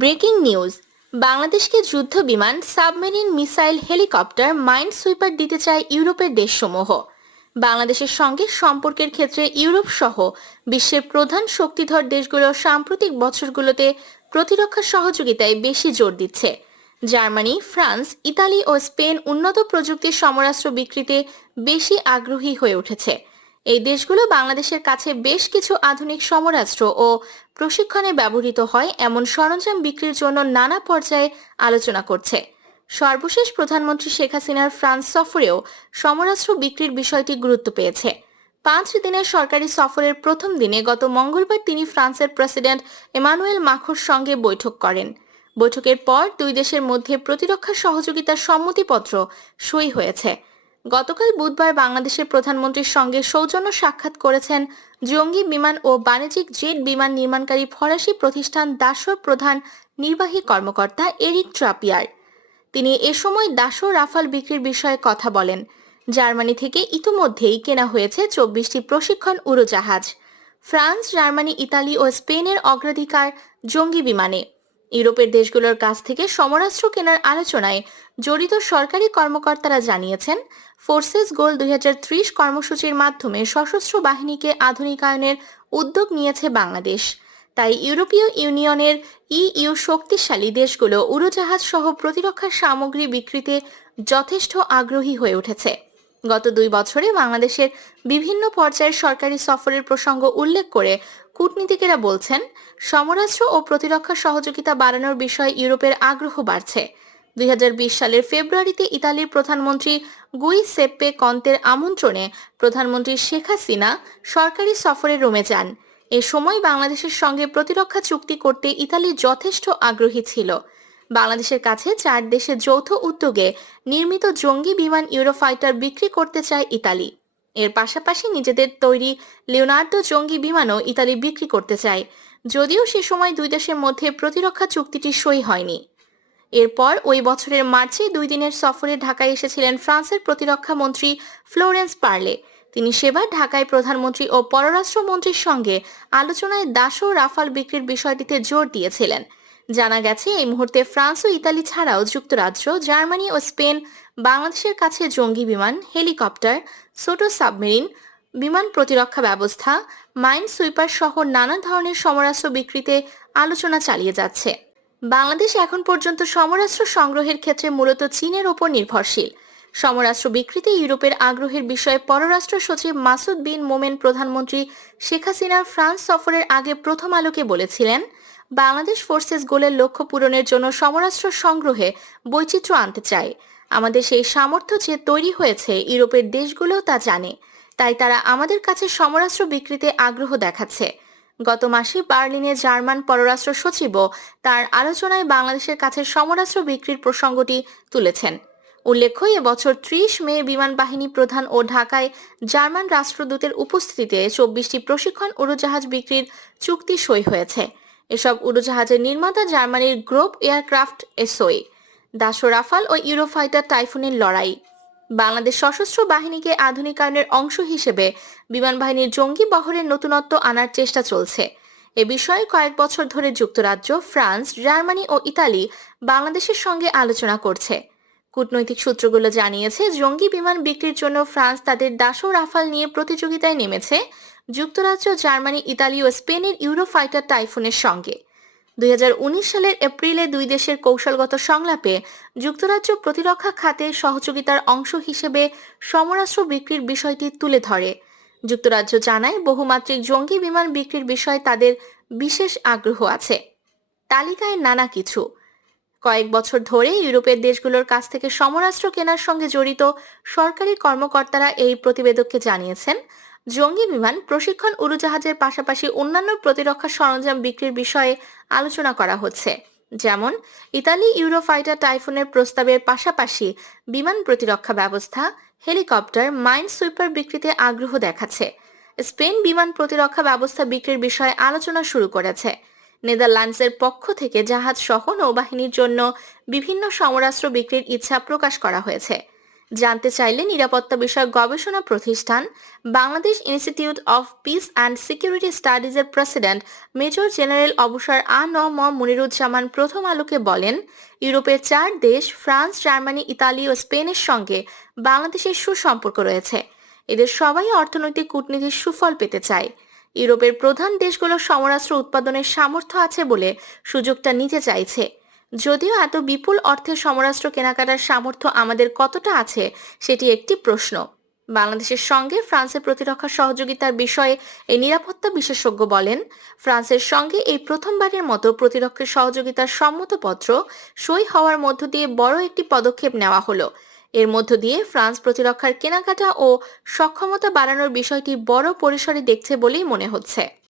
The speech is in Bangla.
Breaking news. বাংলাদেশকে যুদ্ধ বিমান, submarine, missile, helicopter, mine sweeper দিতে চায় ইউরোপের দেশসমূহ। বাংলাদেশের সঙ্গে সম্পর্কের ক্ষেত্রে ইউরোপ সহ বিশ্বের প্রধান শক্তিধর দেশগুলো সাম্প্রতিক বছরগুলোতে প্রতিরক্ষা সহযোগিতায় বেশি জোর দিচ্ছে। জার্মানি, ফ্রান্স, ইতালি ও স্পেন উন্নত প্রযুক্তির সমরাস্ত্র বিক্রিতে বেশি আগ্রহী হয়ে উঠেছে। এই দেশগুলো বাংলাদেশের কাছে বেশ কিছু আধুনিক সমরাস্ত্র ও প্রশিক্ষণে ব্যবহৃত হয় এমন সরঞ্জাম বিক্রির জন্য নানা পর্যায়ে আলোচনা করছে। সর্বশেষ প্রধানমন্ত্রী শেখ হাসিনার ফ্রান্স সফরেও সমরাস্ত্র বিক্রির বিষয়টি গুরুত্ব পেয়েছে। 5 দিনের সরকারি সফরের প্রথম দিনে গত মঙ্গলবার তিনি ফ্রান্সের প্রেসিডেন্ট এমানুয়েল মাখোঁর সঙ্গে বৈঠক করেন। বৈঠকের পর দুই দেশের মধ্যে প্রতিরক্ষা সহযোগিতার সম্মতিপত্র সই হয়েছে। গতকাল বুধবার বাংলাদেশের প্রধানমন্ত্রীর সঙ্গে সৌজন্য সাক্ষাৎ করেছেন জঙ্গি বিমান ও বাণিজ্যিক জেট বিমান নির্মাণকারী ফরাসি প্রতিষ্ঠান দাসোর প্রধান নির্বাহী কর্মকর্তা এরিক ট্রাপিয়ার। তিনি এ সময় দাসো রাফাল বিক্রির বিষয়ে কথা বলেন। জার্মানি থেকে ইতিমধ্যেই কেনা হয়েছে 24টি প্রশিক্ষণ উড়োজাহাজ। ফ্রান্স, জার্মানি, ইতালি ও স্পেনের অগ্রাধিকার জঙ্গি বিমানে। ইউরোপের দেশগুলোর কাছ থেকে সমরাস্ত্র কেনার আলোচনায় জড়িত সরকারি কর্মকর্তারা জানিয়েছেন, ফোর্সেস গোল 2030 কর্মসূচির মাধ্যমে সশস্ত্র বাহিনীকে আধুনিকায়নের উদ্যোগ নিয়েছে বাংলাদেশ। তাই ইউরোপীয় ইউনিয়নের ইইউ শক্তিশালী দেশগুলো উড়োজাহাজ সহ প্রতিরক্ষা সামগ্রী বিক্রিতে যথেষ্ট আগ্রহী হয়ে উঠেছে। গত 2 বছরে বাংলাদেশের বিভিন্ন পর্যায়ের সরকারি সফরের প্রসঙ্গ উল্লেখ করে কূটনীতিকেরা বলছেন, সমরাস্ত্র ও প্রতিরক্ষা সহযোগিতা বাড়ানোর বিষয়ে ইউরোপের আগ্রহ বাড়ছে। 2020 সালের ফেব্রুয়ারিতে ইতালির প্রধানমন্ত্রী গুইসেপ্পে কন্তের আমন্ত্রণে প্রধানমন্ত্রী শেখ হাসিনা সরকারি সফরে রোমে যান। এ সময় বাংলাদেশের সঙ্গে প্রতিরক্ষা চুক্তি করতে ইতালি যথেষ্ট আগ্রহী ছিল। বাংলাদেশের কাছে 4 দেশের যৌথ উদ্যোগে নির্মিত জঙ্গি বিমান ইউরোফাইটার বিক্রি করতে চায় ইতালি। এর পাশাপাশি নিজেদের তৈরি লিওনার্দো জঙ্গি বিমানও ইতালি বিক্রি করতে চায়, যদিও সে সময় দুই দেশের মধ্যে প্রতিরক্ষা চুক্তিটি সই হয়নি। এরপর ওই বছরের মার্চে 2 দিনের সফরে ঢাকায় এসেছিলেন ফ্রান্সের প্রতিরক্ষা মন্ত্রী ফ্লোরেন্স পার্লে। তিনি সেবার ঢাকায় প্রধানমন্ত্রী ও পররাষ্ট্রমন্ত্রীর সঙ্গে আলোচনায় দাসো রাফাল বিক্রির বিষয়টিতে জোর দিয়েছিলেন। জানা গেছে, এই মুহূর্তে ফ্রান্স ও ইতালি ছাড়াও যুক্তরাজ্য, জার্মানি ও স্পেন বাংলাদেশের কাছে জঙ্গি বিমান, হেলিকপ্টার, ছোট সাবমেরিন, বিমান প্রতিরক্ষা ব্যবস্থা, মাইন সুইপার সহ নানা ধরনের সমরাস্ত্র বিক্রিতে আলোচনা চালিয়ে যাচ্ছে। বাংলাদেশ এখন পর্যন্ত সমরাস্ত্র সংগ্রহের ক্ষেত্রে মূলত চীনের ওপর নির্ভরশীল। সমরাস্ত্র বিক্রিতে ইউরোপের আগ্রহের বিষয়ে পররাষ্ট্র সচিব মাসুদ বিন মোমেন প্রধানমন্ত্রী শেখ হাসিনার ফ্রান্স সফরের আগে প্রথম আলোকে বলেছিলেন, বাংলাদেশ ফোর্সেস গোলের লক্ষ্য পূরণের জন্য সমরাস্ত্র সংগ্রহে বৈচিত্র্য আনতে চায়। আমাদের সেই সামর্থ্য যে তৈরি হয়েছে, ইউরোপের দেশগুলোও তা জানে। তাই তারা আমাদের কাছে সমরাস্ত্র বিক্রিতে আগ্রহ দেখাচ্ছে। গত মাসে বার্লিনে জার্মান পররাষ্ট্র সচিবও তার আলোচনায় বাংলাদেশের কাছে সমরাস্ত্র বিক্রির প্রসঙ্গটি তুলেছেন। উল্লেখ্য, এবছর 30 মে বিমান বাহিনী প্রধান ও ঢাকায় জার্মান রাষ্ট্রদূতের উপস্থিতিতে 24টি প্রশিক্ষণ উড়োজাহাজ বিক্রির চুক্তি সই হয়েছে। এসব উড়োজাহাজের নির্মাতা জার্মানির গ্রোপ এয়ারক্রাফট এসওই। দাসো রাফাল ও ইউরোফাইটার টাইফুনের লড়াই। বাংলাদেশ সশস্ত্র বাহিনীকে আধুনিকায়নের অংশ হিসেবে বিমান বাহিনীর জঙ্গি বহরের নতুনত্ব আনার চেষ্টা চলছে। এ বিষয়ে কয়েক বছর ধরে যুক্তরাজ্য, ফ্রান্স, জার্মানি ও ইতালি বাংলাদেশের সঙ্গে আলোচনা করছে। কূটনৈতিক সূত্রগুলো জানিয়েছে, জঙ্গি বিমান বিক্রির জন্য ফ্রান্স তাদের দাসো রাফাল নিয়ে প্রতিযোগিতায় নেমেছে যুক্তরাজ্য, জার্মানি, ইতালি ও স্পেনের ইউরোফাইটার টাইফুনের সঙ্গে। 2019 সালের এপ্রিলে দুই দেশের কৌশলগত সংলাপে যুক্তরাজ্য প্রতিরক্ষা খাতে সহযোগিতার অংশ হিসেবে সমরাস্ত্র বিক্রির বিষয়টি তুলে ধরে। যুক্তরাজ্য জানায়, বহুমাত্রিক জঙ্গি বিমান বিক্রির বিষয়ে তাদের বিশেষ আগ্রহ আছে। তালিকায় নানা কিছু। কয়েক বছর ধরে ইউরোপের দেশগুলোর কাছ থেকে সমরাস্ত্র কেনার সঙ্গে জড়িত সরকারি কর্মকর্তারা এই প্রতিবেদককে জানিয়েছেন, জঙ্গি বিমান, প্রশিক্ষণ উড়োজাহাজের পাশাপাশি অন্যান্য প্রতিরক্ষা সরঞ্জাম বিক্রির বিষয়ে আলোচনা করা হচ্ছে। যেমন, ইতালি ইউরোফাইটার টাইফুনের প্রস্তাবের পাশাপাশি বিমান প্রতিরক্ষা ব্যবস্থা, হেলিকপ্টার, মাইন সুইপার বিক্রিতে আগ্রহ দেখাচ্ছে। স্পেন বিমান প্রতিরক্ষা ব্যবস্থা বিক্রির বিষয়ে আলোচনা শুরু করেছে। নেদারল্যান্ডসের পক্ষ থেকে জাহাজ সহ নৌবাহিনীর জন্য বিভিন্ন সমরাস্ত্র বিক্রির ইচ্ছা প্রকাশ করা হয়েছে। জানতে চাইলে নিরাপত্তা বিষয়ক গবেষণা প্রতিষ্ঠান Bangladesh Institute of Peace and Security স্টাডিজের প্রেসিডেন্ট মেজর জেনারেল অবসর আ.ন.ম মুনিরুজ্জামান প্রথম আলোকে বলেন, ইউরোপের 4 দেশ ফ্রান্স, জার্মানি, ইতালি ও স্পেনের সঙ্গে বাংলাদেশের সুসম্পর্ক রয়েছে। এদের সবাই অর্থনৈতিক কূটনীতির সুফল পেতে চায়। ইউরোপের প্রধান দেশগুলো সমরাস্ত্র উৎপাদনের সামর্থ্য আছে বলে সুযোগটা নিতে চাইছে। যদিও এত বিপুল অর্থের সমরাস্ত্র কেনাকাটার সামর্থ্য আমাদের কতটা আছে সেটি একটি প্রশ্ন। বাংলাদেশের সঙ্গে ফ্রান্সের প্রতিরক্ষা সহযোগিতার বিষয়ে এই নিরাপত্তা বিশেষজ্ঞ বলেন, ফ্রান্সের সঙ্গে এই প্রথমবারের মতো প্রতিরক্ষা সহযোগিতার সম্মতপত্র সই হওয়ার মধ্য দিয়ে বড় একটি পদক্ষেপ নেওয়া হলো। এর মধ্য দিয়ে ফ্রান্স প্রতিরক্ষার কেনাকাটা ও সক্ষমতা বাড়ানোর বিষয়টি বড় পরিসরে দেখছে বলেই মনে হচ্ছে।